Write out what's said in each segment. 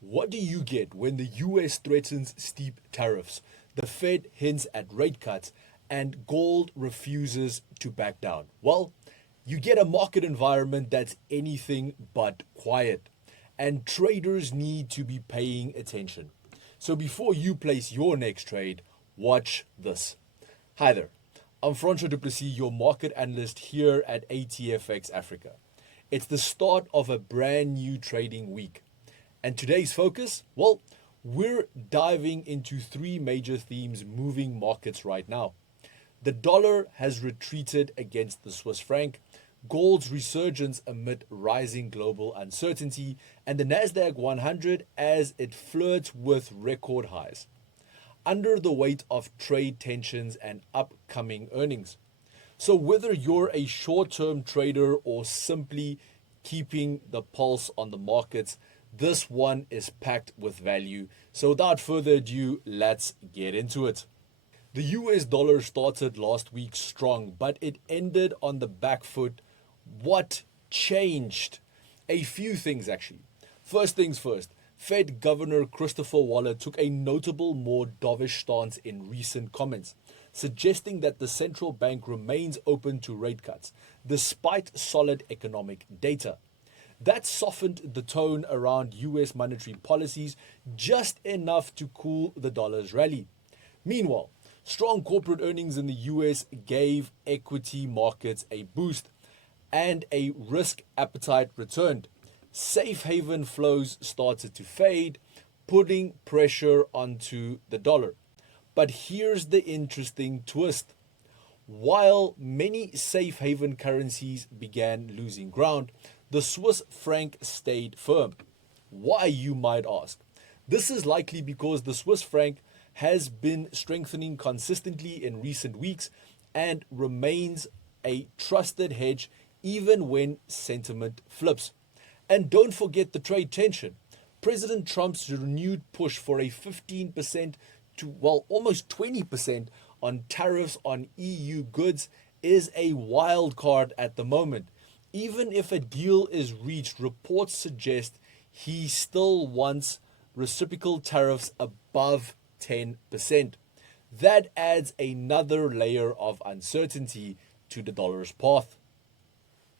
What do you get when the US threatens steep tariffs, the Fed hints at rate cuts, and gold refuses to back down? Well, you get a market environment that's anything but quiet, and traders need to be paying attention. So before you place your next trade, watch this. Hi there, I'm Francois, your market analyst here at ATFX Africa. It's the start of a brand new trading week. And today's focus? Well, we're diving into three major themes moving markets right now. The dollar has retreated against the Swiss franc, gold's resurgence amid rising global uncertainty, and the Nasdaq 100 as it flirts with record highs, under the weight of trade tensions and upcoming earnings. So whether you're a short-term trader or simply keeping the pulse on the markets, this one is packed with value. So without further ado, let's get into it. The US dollar started last week strong, but it ended on the back foot. What changed? A few things actually. First things first, Fed Governor Christopher Waller took a notable more dovish stance in recent comments, suggesting that the central bank remains open to rate cuts, despite solid economic data. That softened the tone around US monetary policies just enough to cool the dollar's rally. Meanwhile, strong corporate earnings in the US gave equity markets a boost, and a risk appetite returned. Safe haven flows started to fade, putting pressure onto the dollar. But here's the interesting twist. While many safe haven currencies began losing ground, the Swiss franc stayed firm. Why, you might ask? This is likely because the Swiss franc has been strengthening consistently in recent weeks and remains a trusted hedge even when sentiment flips. And don't forget the trade tension. President Trump's renewed push for a 15% to, almost 20% on tariffs on EU goods is a wild card at the moment. Even if a deal is reached, reports suggest he still wants reciprocal tariffs above 10%. That adds another layer of uncertainty to the dollar's path.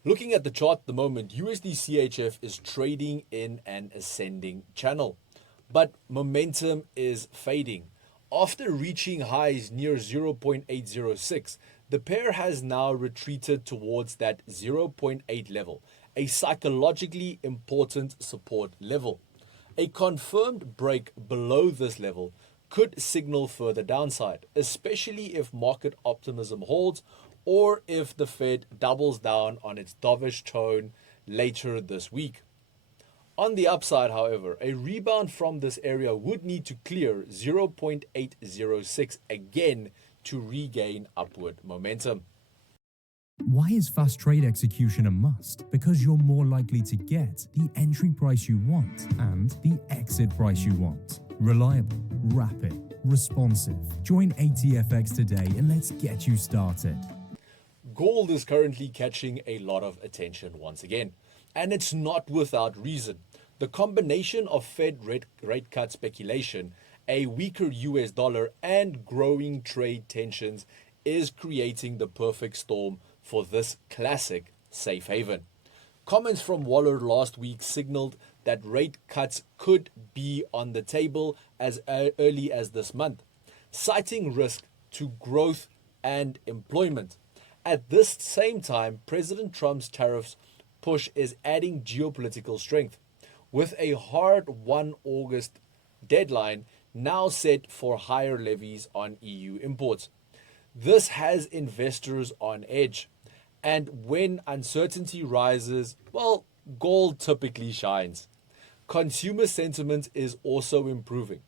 Looking at the chart at the moment, USD CHF is trading in an ascending channel, but momentum is fading. After reaching highs near 0.806, the pair has now retreated towards that 0.8 level, a psychologically important support level. A confirmed break below this level could signal further downside, especially if market optimism holds or if the Fed doubles down on its dovish tone later this week. On the upside, however, a rebound from this area would need to clear 0.806 again to regain upward momentum. Why is fast trade execution a must? Because you're more likely to get the entry price you want and the exit price you want. Reliable, rapid, responsive. Join ATFX today and let's get you started. Gold is currently catching a lot of attention once again, and it's not without reason. The combination of Fed rate cut speculation, a weaker US dollar, and growing trade tensions is creating the perfect storm for this classic safe haven. Comments from Waller last week signaled that rate cuts could be on the table as early as this month, citing risk to growth and employment. At this same time, President Trump's tariffs push is adding geopolitical strength, with a hard 1 August deadline now set for higher levies on EU imports. This has investors on edge, and when uncertainty rises, gold typically shines. Consumer sentiment is also improving,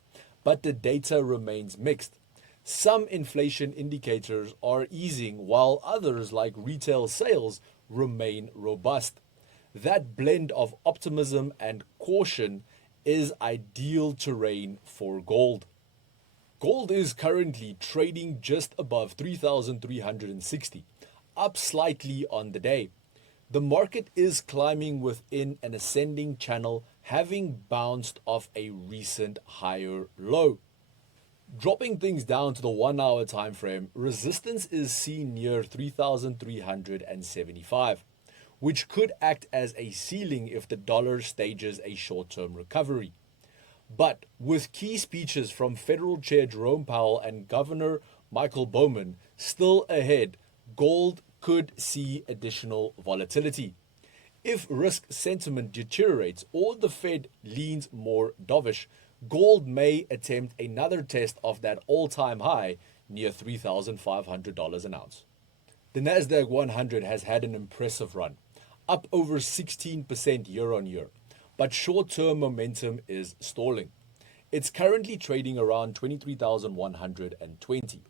but the data remains mixed. Some inflation indicators are easing, while others, like retail sales, remain robust. That blend of optimism and caution is ideal terrain for gold. Gold is currently trading just above 3,360, up slightly on the day. The market is climbing within an ascending channel having bounced off a recent higher low. Dropping things down to the 1 hour time frame, resistance is seen near 3,375, which could act as a ceiling if the dollar stages a short-term recovery. But with key speeches from Federal Chair Jerome Powell and Governor Michael Bowman still ahead, gold could see additional volatility. If risk sentiment deteriorates or the Fed leans more dovish, gold may attempt another test of that all-time high near $3,500 an ounce. The Nasdaq 100 has had an impressive run, up over 16% year on year, but short-term momentum is stalling. It's currently trading around 23,120.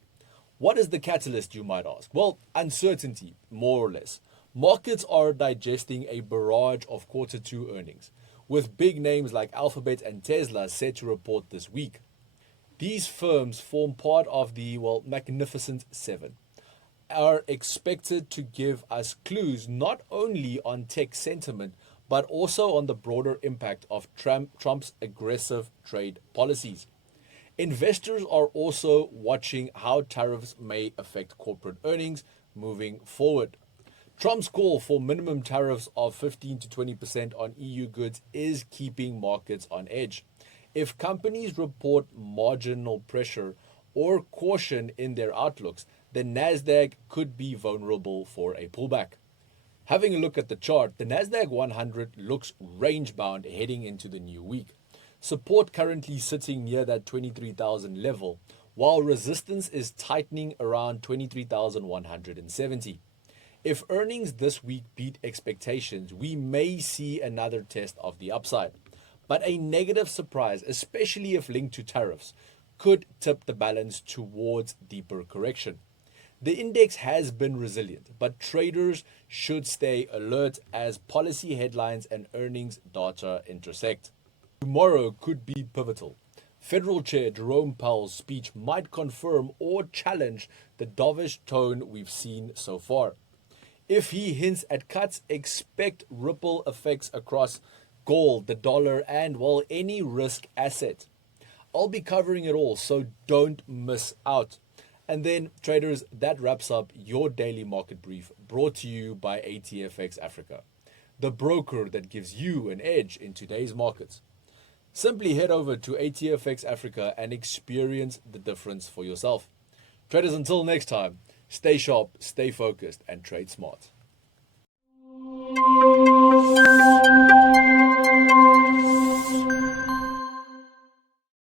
What is the catalyst, you might ask? Well, uncertainty, more or less. Markets are digesting a barrage of Q2 earnings, with big names like Alphabet and Tesla set to report this week. These firms form part of the, Magnificent Seven, are expected to give us clues not only on tech sentiment, but also on the broader impact of Trump's aggressive trade policies. Investors are also watching how tariffs may affect corporate earnings moving forward. Trump's call for minimum tariffs of 15 to 20% on EU goods is keeping markets on edge. If companies report marginal pressure or caution in their outlooks, the Nasdaq could be vulnerable for a pullback. Having a look at the chart, the Nasdaq 100 looks range-bound heading into the new week. Support currently sitting near that 23,000 level, while resistance is tightening around 23,170. If earnings this week beat expectations, we may see another test of the upside. But a negative surprise, especially if linked to tariffs, could tip the balance towards deeper correction. The index has been resilient, but traders should stay alert as policy headlines and earnings data intersect. Tomorrow could be pivotal. Federal Chair Jerome Powell's speech might confirm or challenge the dovish tone we've seen so far. If he hints at cuts, expect ripple effects across gold, the dollar, and, any risk asset. I'll be covering it all, so don't miss out. And then, traders, that wraps up your daily market brief brought to you by ATFX Africa, the broker that gives you an edge in today's markets. Simply head over to ATFX Africa and experience the difference for yourself. Traders, until next time, stay sharp, stay focused, and trade smart.